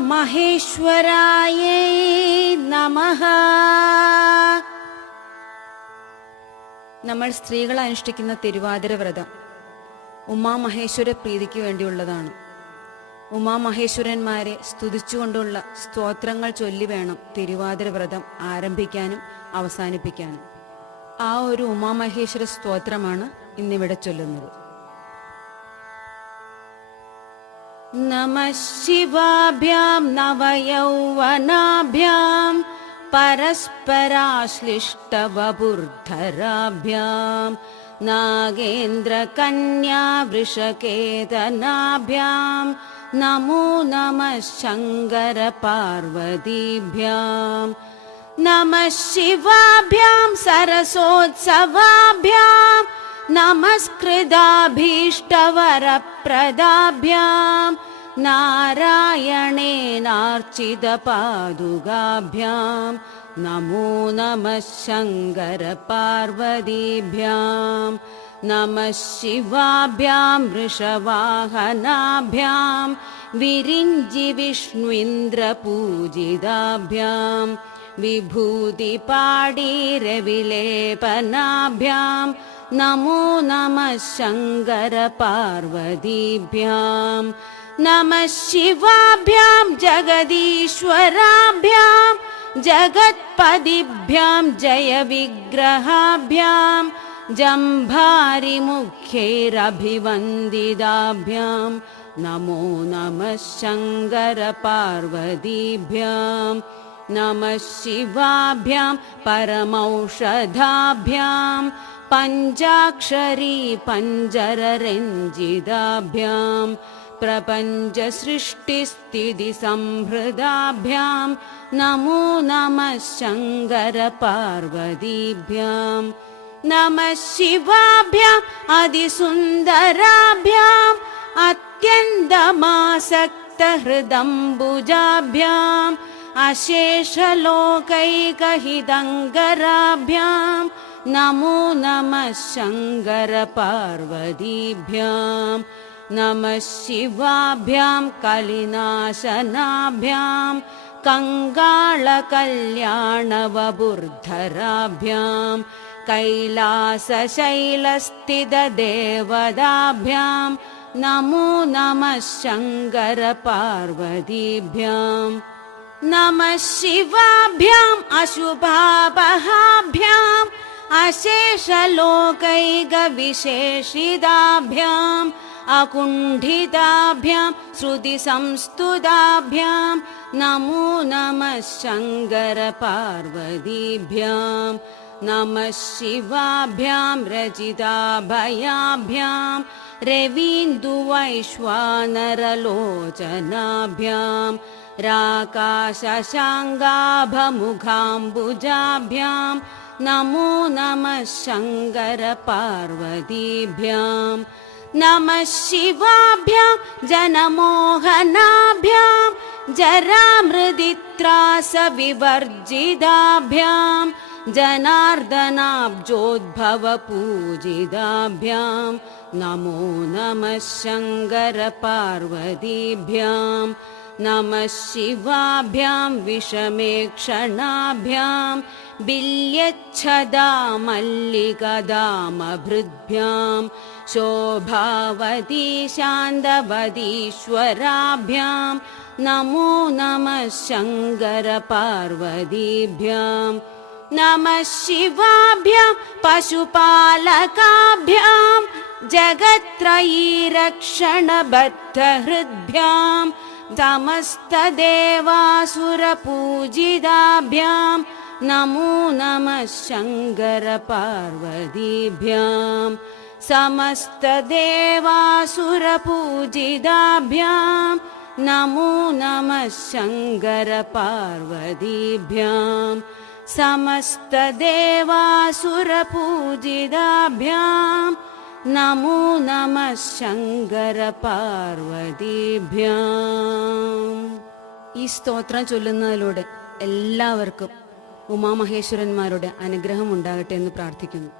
മഹേശ്വരായേ നമ നമ്മൾ സ്ത്രീകൾ അനുഷ്ഠിക്കുന്ന തിരുവാതിര വ്രതം ഉമാമഹേശ്വര പ്രീതിക്ക് വേണ്ടിയുള്ളതാണ്. ഉമാമഹേശ്വരന്മാരെ സ്തുതിച്ചുകൊണ്ടുള്ള സ്തോത്രങ്ങൾ ചൊല്ലി വേണം തിരുവാതിര വ്രതം ആരംഭിക്കാനും അവസാനിപ്പിക്കാനും. ആ ഒരു ഉമാമഹേശ്വര സ്തോത്രമാണ് ഇന്നിവിടെ ചൊല്ലുന്നത്. नमः शिवाभ्यां नवयौवनाभ्यां परस्पराश्लिष्टवबुर्धराभ्यां नागेन्द्रकन्या वृषकेतनाभ्यां नमो नमः शङ्करपार्वतीभ्यां। नमः शिवाभ्यां सरसोत्सवाभ्यां नमस्कृताभीष्टवरप्रदाभ्यां नारायणेनार्चितपादुगाभ्यां नमो नमः शङ्करपार्वतीभ्यां नमः शिवाभ्यां वृषवाहनाभ्यां विरिञ्जिविष्णुन्द्रपूजिताभ्यां विभूतिपाडीरविलेपनाभ्यां नमो नमः शङ्करपार्वतीभ्यां नमः शिवाभ्यां जगदीश्वराभ्यां जगत्पदिभ्यां जयविग्रहाभ्यां जम्भारिमुख्यैरभिवन्दिताभ्यां नमो नमः शङ्करपार्वतीभ्यां नमः शिवाभ्यां परमौषधाभ्यां पञ्चाक्षरी पञ्जररञ्जिताभ्यां प्रपञ्चसृष्टिस्थितिसंहृदाभ्यां नमो नमः शङ्करपार्वतीभ्यां नमः शिवाभ्याम् अधिसुन्दराभ्याम् अत्यन्तमासक्तहृदम्बुजाभ्याम् अशेषलोकैकहितङ्गराभ्यां नमो नमः शङ्करपार्वतीभ्यां नमः शिवाभ्यां कलिनाशनाभ्यां कङ्गाळकल्याणवबुर्धराभ्यां कैलासशैलस्थितदेवताभ्यां नमो नमः शङ्करपार्वतीभ्याम् नमः शिवाभ्याम् अशुभापहाभ्याम् अशेषलोकैकविशेषिताभ्याम् अकुण्ठिताभ्यां श्रुतिसंस्तुताभ्यां नमो नमः शङ्करपार्वतीभ्यां नमः शिवाभ्यां रचिताभयाभ्यां रवीन्दुवैश्वानरलोचनाभ्यां राकाशशाङ्गाभमुखाम्बुजाभ्यां नमो नमः शङ्करपार्वतीभ्यां नमः शिवाभ्यां जनमोहनाभ्यां जरामृदित्रासविवर्जिताभ्यां जनार्दनाब्जोद्भवपूजिताभ्यां नमो नमः शङ्करपार्वतीभ्यां नमः शिवाभ्यां विषमेक्षणाभ्यां बिल्यच्छदा मल्लिकदामभृद्भ्यां शोभावती शान्तवतीश्वराभ्यां नमो नमः शङ्करपार्वतीभ्यां नमः शिवाभ्यां पशुपालकाभ्यां जगत्त्रयीरक्षणबद्धहृद्भ्यां समस्तदेवासुरपूजिताभ्यां नमो नमः शङ्करपार्वतीभ्यां। समस्तदेवासुरपूजिताभ्यां नमो नमः शङ्करपार्वतीभ्यां। समस्तदेवासुरपूजिताभ्यां नमो नमः ശങ്കരപാർവതീഭ്യാം ഈ സ്തോത്രം ചൊല്ലുന്നതിലൂടെ എല്ലാവർക്കും ഉമാമഹേശ്വരന്മാരുടെ അനുഗ്രഹം ഉണ്ടാകട്ടെ എന്ന് പ്രാർത്ഥിക്കുന്നു